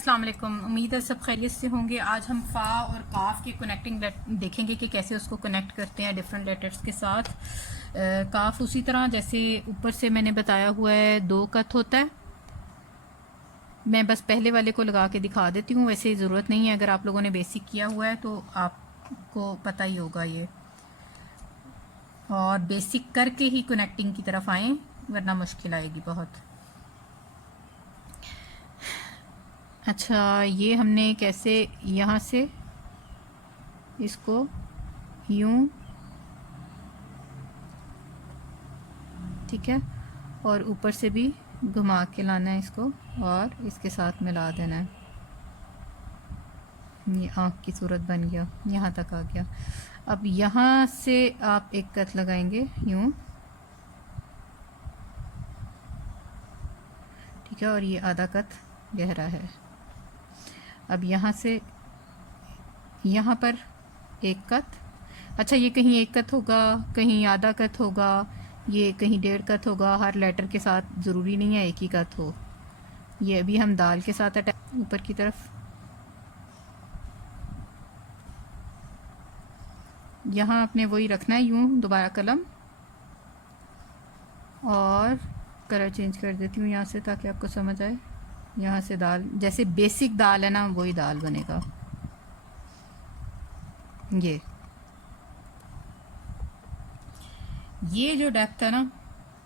अस्सलाम वालेकुम। उम्मीद है सब खैरियत से होंगे। आज हम फ़ा और काफ के कनेक्टिंग देखेंगे कि कैसे उसको कनेक्ट करते हैं डिफरेंट लेटर्स के साथ। काफ उसी तरह जैसे ऊपर से मैंने बताया हुआ है, दो कत होता है। मैं बस पहले वाले को लगा के दिखा देती हूँ, वैसे ज़रूरत नहीं है। अगर आप लोगों ने बेसिक किया हुआ है तो आपको पता ही होगा ये। और बेसिक करके ही कनेक्टिंग की तरफ आएँ, वरना मुश्किल आएगी बहुत। अच्छा, ये हमने कैसे यहाँ से इसको यूं, ठीक है, और ऊपर से भी घुमा के लाना है इसको और इसके साथ मिला देना है। ये आँख की सूरत बन गया, यहाँ तक आ गया। अब यहाँ से आप एक कत लगाएंगे यूं, ठीक है, और ये आधा कत गहरा है। अब यहाँ से यहाँ पर एक कत, अच्छा ये कहीं एक कत होगा, कहीं आधा कत होगा, ये कहीं डेढ़ कत होगा। हर लेटर के साथ ज़रूरी नहीं है एक ही कत हो। ये अभी हम दाल के साथ अटैच ऊपर की तरफ, यहाँ आपने वही रखना है यूं, दोबारा कलम, और कलर चेंज कर देती हूँ यहाँ से ताकि आपको समझ आए। यहाँ से दाल, जैसे बेसिक दाल है ना, वही दाल बनेगा। ये जो डेप्थ है ना,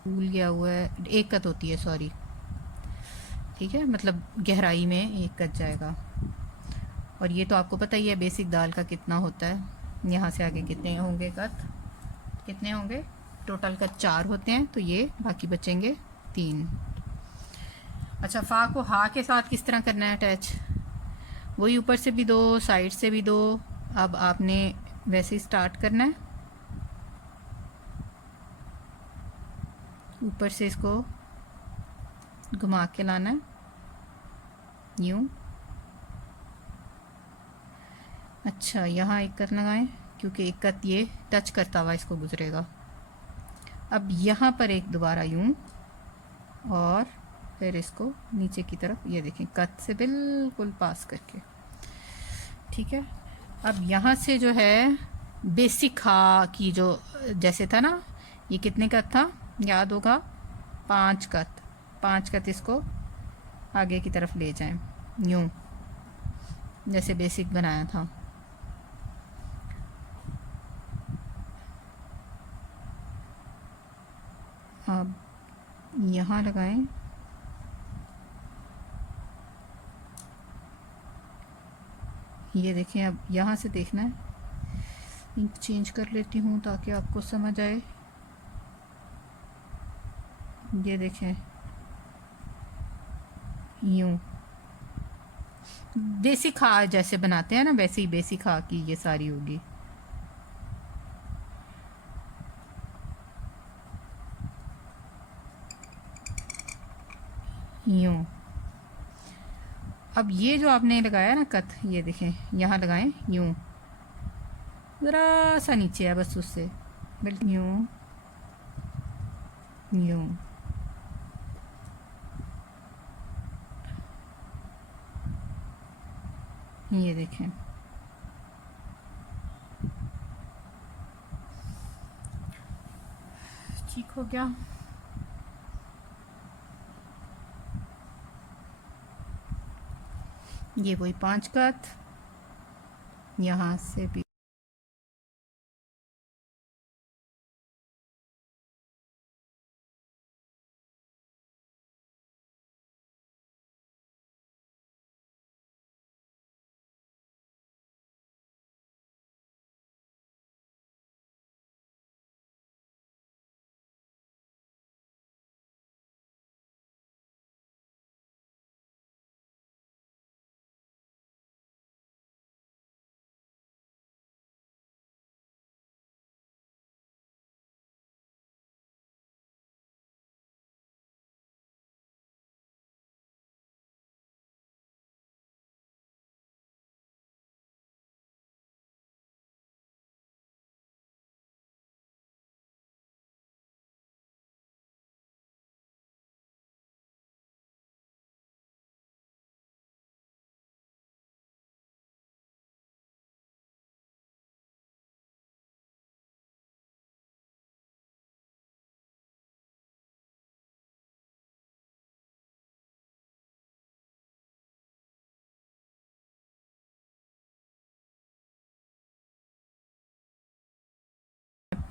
भूल गया हुआ है, एक कत होती है, सॉरी, ठीक है, मतलब गहराई में एक कत जाएगा। और ये तो आपको पता ही है बेसिक दाल का कितना होता है। यहाँ से आगे कितने होंगे कत, कितने होंगे टोटल कत? 4 होते हैं, तो ये बाकी बचेंगे 3। अच्छा, फ़ा को हा के साथ किस तरह करना है अटैच? वही ऊपर से भी 2, साइड से भी 2। अब आपने वैसे ही स्टार्ट करना है, ऊपर से इसको घुमा के लाना है यूं। अच्छा, यहाँ एक कत लगाएं क्योंकि एक कत ये टच करता हुआ इसको गुजरेगा। अब यहाँ पर एक दोबारा यूं, और फिर इसको नीचे की तरफ, ये देखें, कत से बिल्कुल पास करके, ठीक है। अब यहाँ से जो है बेसिक हा की जो जैसे था ना, ये कितने कत था याद होगा? 5 कत। 5 कत इसको आगे की तरफ ले जाएं यूं, जैसे बेसिक बनाया था। अब यहाँ लगाएं, ये देखें। अब यहाँ से देखना है, इंक चेंज कर लेती हूँ ताकि आपको समझ आए। ये देखें, यूं बेसिक हा जैसे बनाते हैं ना, वैसे ही बेसिक हा की ये सारी होगी। यूं। अब ये जो आपने लगाया ना कत, ये देखें, यहाँ लगाएं यूं, ज़रा सा नीचे है बस उससे, बिल्कुल यूं यूं। ये देखें, ठीक हो गया। ये वही 5 कत, यहाँ से भी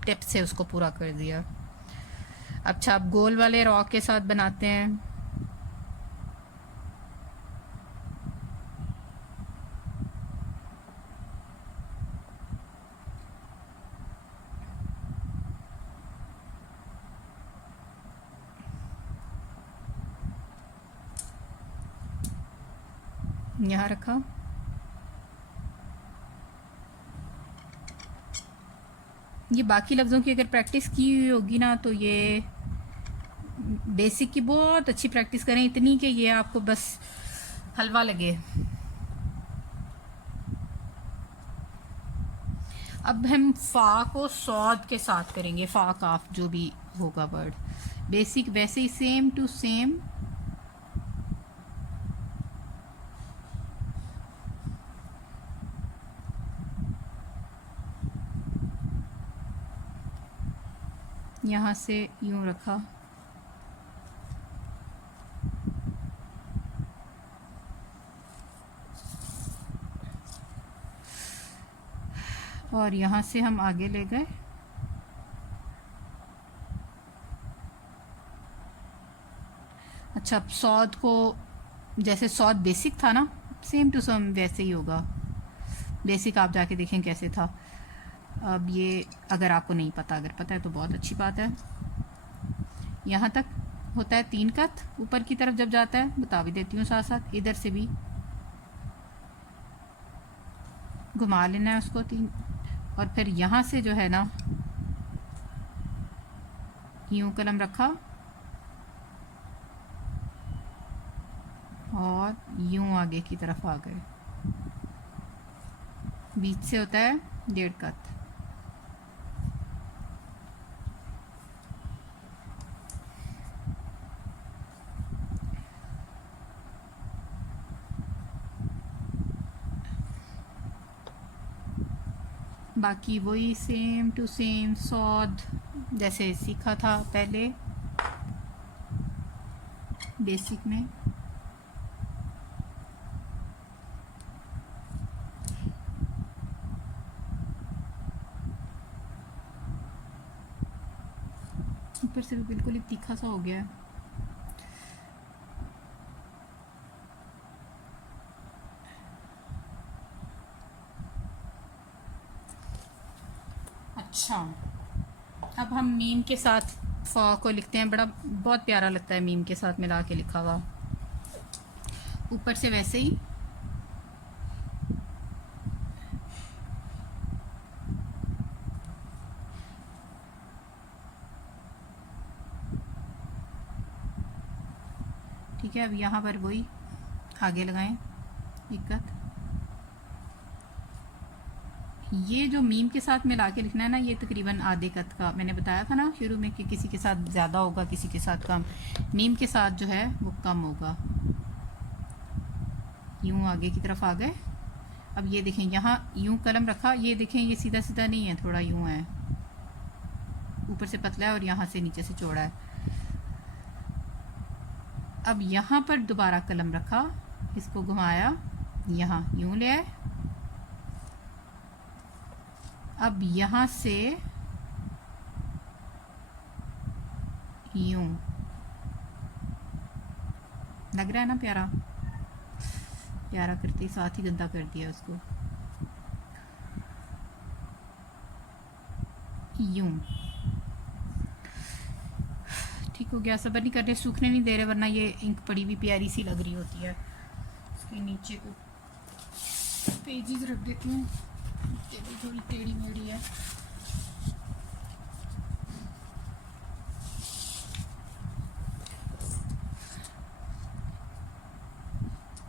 टिप से उसको पूरा कर दिया। अच्छा, अब गोल वाले रॉ के साथ बनाते हैं। यहाँ रखा, ये बाकी लफ्ज़ों की अगर प्रैक्टिस की हुई होगी ना तो ये बेसिक की बहुत अच्छी प्रैक्टिस करें, इतनी कि ये आपको बस हलवा लगे। अब हम फ़ा को सौद के साथ करेंगे, फ़ा काफ जो भी होगा वर्ड, बेसिक वैसे ही सेम टू सेम। यहाँ से यूं रखा, और यहाँ से हम आगे ले गए। अच्छा, सौद को जैसे सौद बेसिक था ना, सेम टू सेम वैसे ही होगा। बेसिक आप जाके देखें कैसे था। अब ये अगर आपको नहीं पता, अगर पता है तो बहुत अच्छी बात है। यहाँ तक होता है 3 कत, ऊपर की तरफ जब जाता है बता भी देती हूँ साथ साथ, इधर से भी घुमा लेना है उसको 3, और फिर यहाँ से जो है ना यूं कलम रखा और यूं आगे की तरफ आ गए। बीच से होता है 1.5 कत। बाकी वही सेम टू सेम सौद जैसे सीखा था पहले बेसिक में। ऊपर से भी बिल्कुल ही तीखा सा हो गया है। अच्छा, अब हम मीम के साथ फ़ा को लिखते हैं। बड़ा बहुत प्यारा लगता है मीम के साथ मिला के लिखा हुआ। ऊपर से वैसे ही ठीक है। अब यहाँ पर वही आगे लगाएं दिक्कत। ये जो मीम के साथ मिला के लिखना है ना, ये तकरीबन आधे कत का मैंने बताया था ना शुरू में कि किसी के साथ ज़्यादा होगा किसी के साथ कम। मीम के साथ जो है वो कम होगा। यूं आगे की तरफ आ गए। अब ये देखें यहाँ यूं कलम रखा, ये देखें ये सीधा सीधा नहीं है, थोड़ा यूं है, ऊपर से पतला है और यहाँ से नीचे से चौड़ा है। अब यहाँ पर दोबारा कलम रखा, इसको घुमाया, यहाँ यूं ले आए। अब यहाँ से यूं, लग रहा है ना प्यारा, प्यारा करते साथ ही गंदा कर दिया उसको। यूं ठीक हो गया। सबर नहीं कर रहे, सूखने नहीं दे रहे, वरना ये इंक पड़ी हुई प्यारी सी लग रही होती है। इसके नीचे को पेजेस रख देती हूँ, थोड़ी टेढ़ी मेढ़ी है।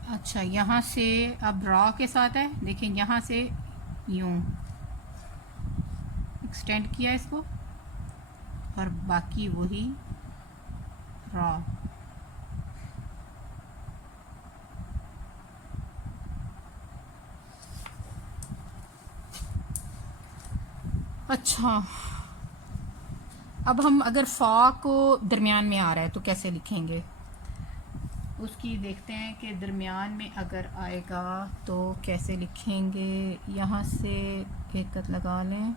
अच्छा, यहाँ से अब रॉ के साथ है, देखें यहाँ से यूं एक्सटेंड किया इसको और बाकी वही रॉ। अच्छा, अब हम अगर फ़ा को दरमियान में आ रहा है तो कैसे लिखेंगे उसकी देखते हैं कि दरमियान में अगर आएगा तो कैसे लिखेंगे। यहाँ से एक कत लगा लें,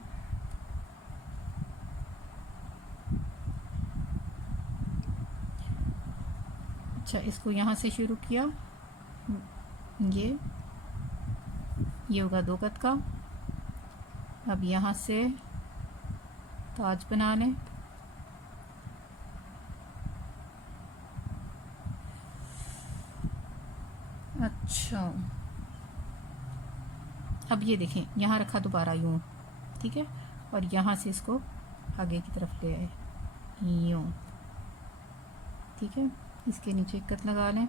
अच्छा, इसको यहाँ से शुरू किया, ये होगा 2 कत का। अब यहाँ से ताज बना लें। अच्छा, अब ये देखें, यहाँ रखा दोबारा यूँ, ठीक है, और यहाँ से इसको आगे की तरफ ले आए यूँ, ठीक है। इसके नीचे एक कत लगा लें।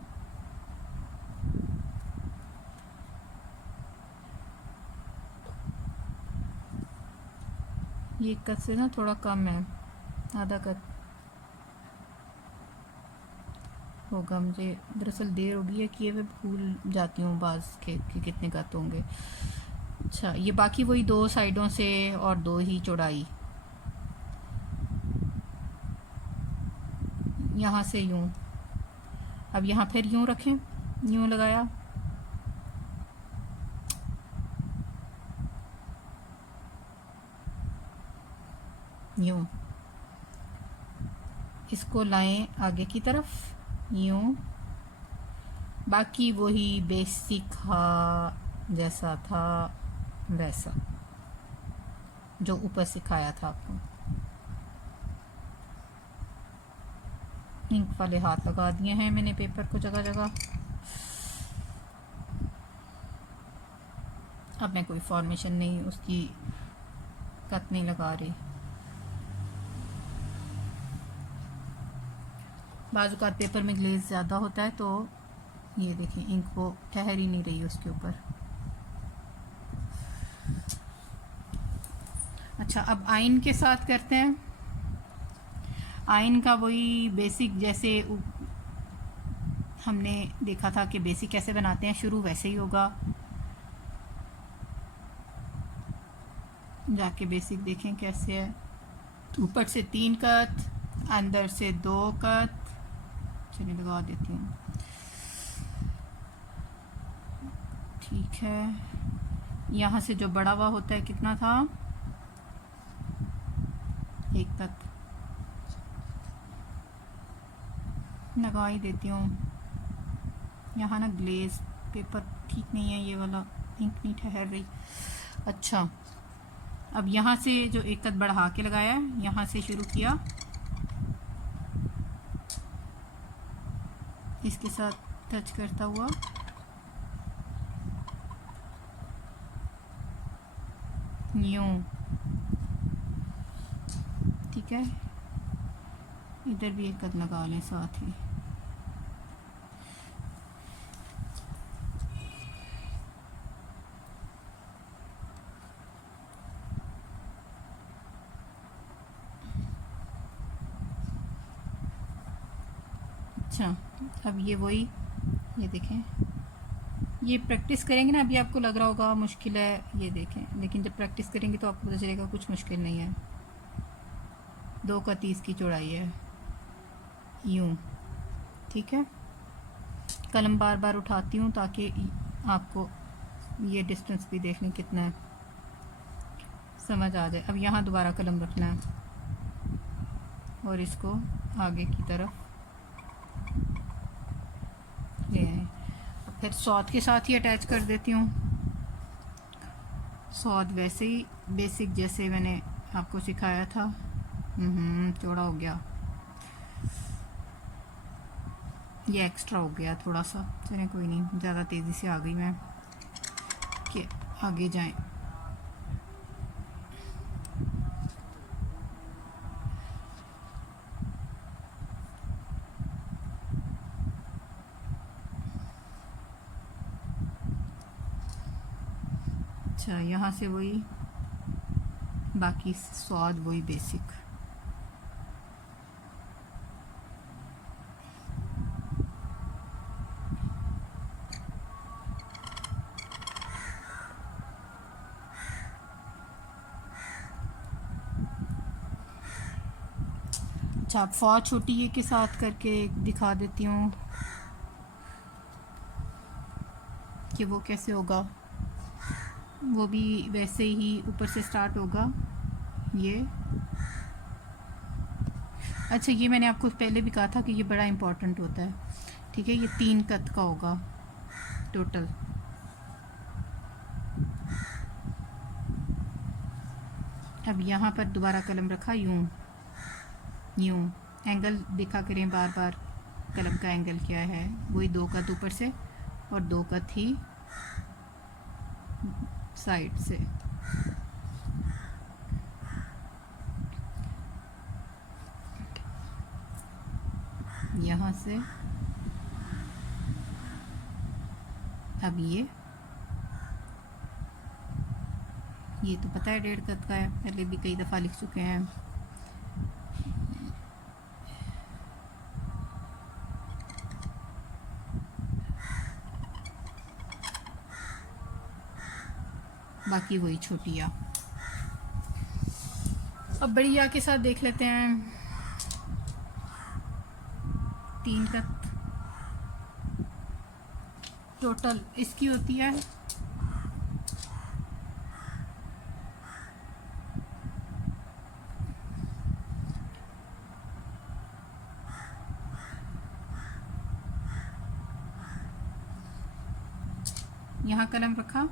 ये कत से ना थोड़ा कम है, आधा कत होगा। मुझे दरअसल देर हो गई है कि मैं भूल जाती हूँ बाज़ के कि कितने कत होंगे। अच्छा, ये बाकी वही 2 साइडों से और 2 ही चौड़ाई, यहाँ से यूँ। अब यहाँ फिर यूँ रखें, यूँ लगाया, यूँ, इसको लाएं आगे की तरफ यूँ। बाकी वही बेसिक जैसा था वैसा जो ऊपर सिखाया था आपको। इंक वाले हाथ लगा दिए हैं मैंने पेपर को जगह जगह। अब मैं कोई फॉर्मेशन नहीं, उसकी कत नहीं लगा रही। बाजू का पेपर में ग्लेज ज़्यादा होता है, तो ये देखिए इंक वो ठहर ही नहीं रही उसके ऊपर। अच्छा, अब आइन के साथ करते हैं। आइन का वही बेसिक, जैसे हमने देखा था कि बेसिक कैसे बनाते हैं, शुरू वैसे ही होगा। जाके बेसिक देखें कैसे है। ऊपर से 3 कत, अंदर से 2 कत। चलिए लगा देती हूँ, ठीक है। यहाँ से जो बड़ा हुआ होता है कितना था, 1 कत लगा ही देती हूँ। यहाँ ना ग्लेज पेपर ठीक नहीं है, ये वाला इंक नहीं ठहर रही। अच्छा, अब यहाँ से जो 1 कत बढ़ा के लगाया है, यहाँ से शुरू किया, इसके साथ टच करता हुआ यूँ, ठीक है। इधर भी 1 कत लगा लें साथ ही। अच्छा, अब ये वही, ये देखें, ये प्रैक्टिस करेंगे ना, अभी आपको लग रहा होगा मुश्किल है, ये देखें, लेकिन जब प्रैक्टिस करेंगे तो आपको पता चलेगा कुछ मुश्किल नहीं है। 2 का 30 की चौड़ाई है, यूँ, ठीक है। कलम बार बार उठाती हूँ ताकि आपको ये डिस्टेंस भी देखने कितना है समझ आ जाए। अब यहाँ दोबारा कलम रखना है और इसको आगे की तरफ ले आए। फिर सौद के साथ ही अटैच कर देती हूँ। सौद वैसे ही बेसिक जैसे मैंने आपको सिखाया था। चौड़ा हो गया, ये एक्स्ट्रा हो गया थोड़ा सा। चलिए कोई नहीं, ज़्यादा तेज़ी से आ गई मैं कि आगे जाएं। अच्छा, यहाँ से वही, बाकी स्वाद वही बेसिक। अच्छा, अब फॉर छोटी ये के साथ करके दिखा देती हूँ कि वो कैसे होगा। वो भी वैसे ही ऊपर से स्टार्ट होगा ये। अच्छा, ये मैंने आपको पहले भी कहा था कि ये बड़ा इम्पोर्टेंट होता है, ठीक है, ये 3 कत का होगा टोटल। अब यहाँ पर दोबारा कलम रखा, यूं यूं एंगल देखा करें बार बार, कलम का एंगल क्या है, वही 2 कत ऊपर से और 2 कत ही साइड से। यहाँ से अब ये तो पता है 1.5 कत का है, पहले भी कई दफ़ा लिख चुके हैं। बाकी वही छोटी या। अब बड़ी या के साथ देख लेते हैं। 3 कत टोटल इसकी होती है। यहाँ कलम रखा,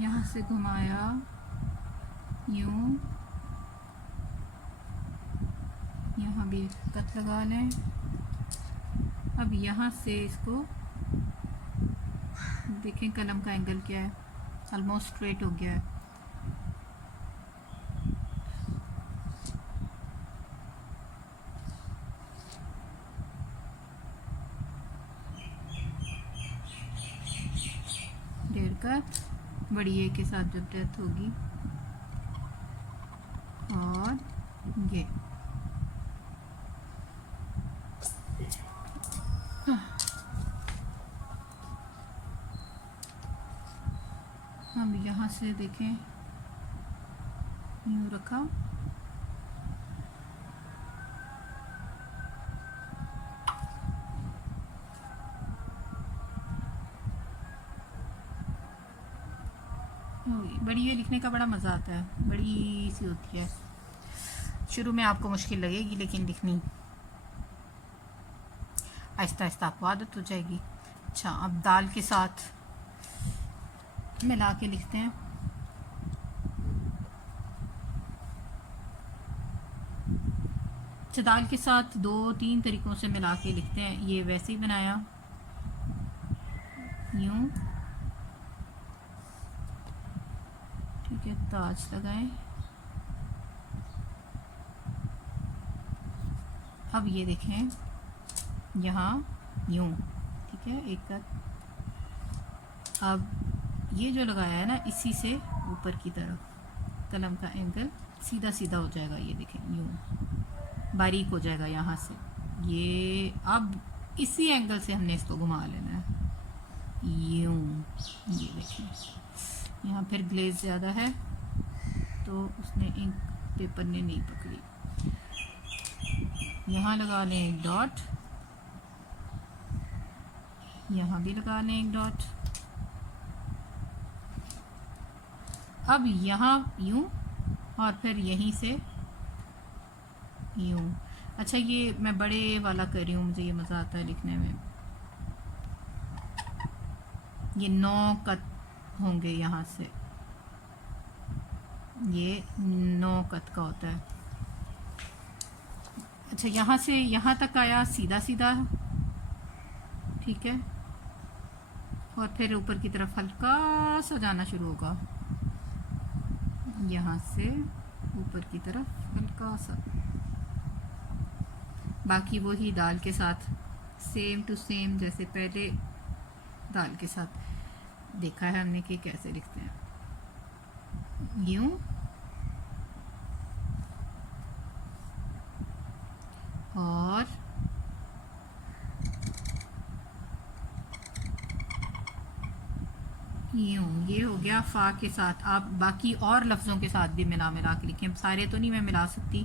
यहाँ से घुमाया यूं, यहाँ भी एक कट लगा लें। अब यहाँ से इसको देखें कलम का एंगल क्या है, ऑलमोस्ट स्ट्रेट हो गया है। डेढ़ कट बड़ी ए के साथ जब डेथ होगी, और ये हम यहाँ से देखें यूँ रखा, बड़ी ये लिखने का बड़ा मज़ा आता है, बड़ी सी होती है। शुरू में आपको मुश्किल लगेगी, लेकिन लिखनी आहिस्ता आहिस्ता आपको आदत हो जाएगी। अच्छा, अब दाल के साथ मिला के लिखते हैं। अच्छा, दाल के साथ 2-3 तरीक़ों से मिला के लिखते हैं। ये वैसे ही बनाया यूँ, ठीक है, ताज लगाएं। अब ये देखें यहाँ यूँ, ठीक है, एक कट। अब ये जो लगाया है ना, इसी से ऊपर की तरफ कलम का एंगल सीधा सीधा हो जाएगा। ये देखें यूँ बारीक हो जाएगा यहाँ से। ये अब इसी एंगल से हमने इसको घुमा लेना है यूँ। ये देखें यहाँ फिर ग्लेज ज़्यादा है तो उसने इंक पेपर ने नहीं पकड़ी। यहाँ लगा लें एक डॉट, यहाँ भी लगा लें एक डॉट। अब यहाँ यूँ और फिर यहीं से यूँ। अच्छा, ये मैं बड़े वाला कर रही हूँ, मुझे ये मज़ा आता है लिखने में। ये 9 कट होंगे यहाँ से, ये 9 कट का होता है। अच्छा, यहाँ से यहाँ तक आया सीधा सीधा, ठीक है, और फिर ऊपर की तरफ हल्का सा जाना शुरू होगा, यहाँ से ऊपर की तरफ हल्का सा। बाकी वही दाल के साथ सेम टू सेम जैसे पहले दाल के साथ देखा है हमने कि कैसे लिखते हैं। यूं और यूं, ये हो गया फा के साथ। आप बाकी और लफ्ज़ों के साथ भी मिला के लिखें। सारे तो नहीं मैं मिला सकती,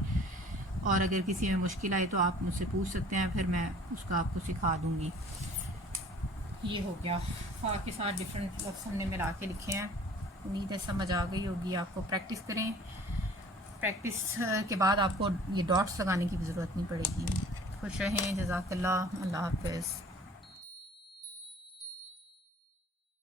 और अगर किसी में मुश्किल आए तो आप मुझसे पूछ सकते हैं, फिर मैं उसका आपको सिखा दूंगी। ये हो गया फा के साथ डिफरेंट लफ्ज़ हमने मिला के लिखे हैं। उम्मीद है समझ आ गई होगी आपको। प्रैक्टिस करें, प्रैक्टिस के बाद आपको ये डॉट्स लगाने की भी ज़रूरत नहीं पड़ेगी। खुश रहें, जज़ाकल्लाह, अल्लाह हाफ़िज़।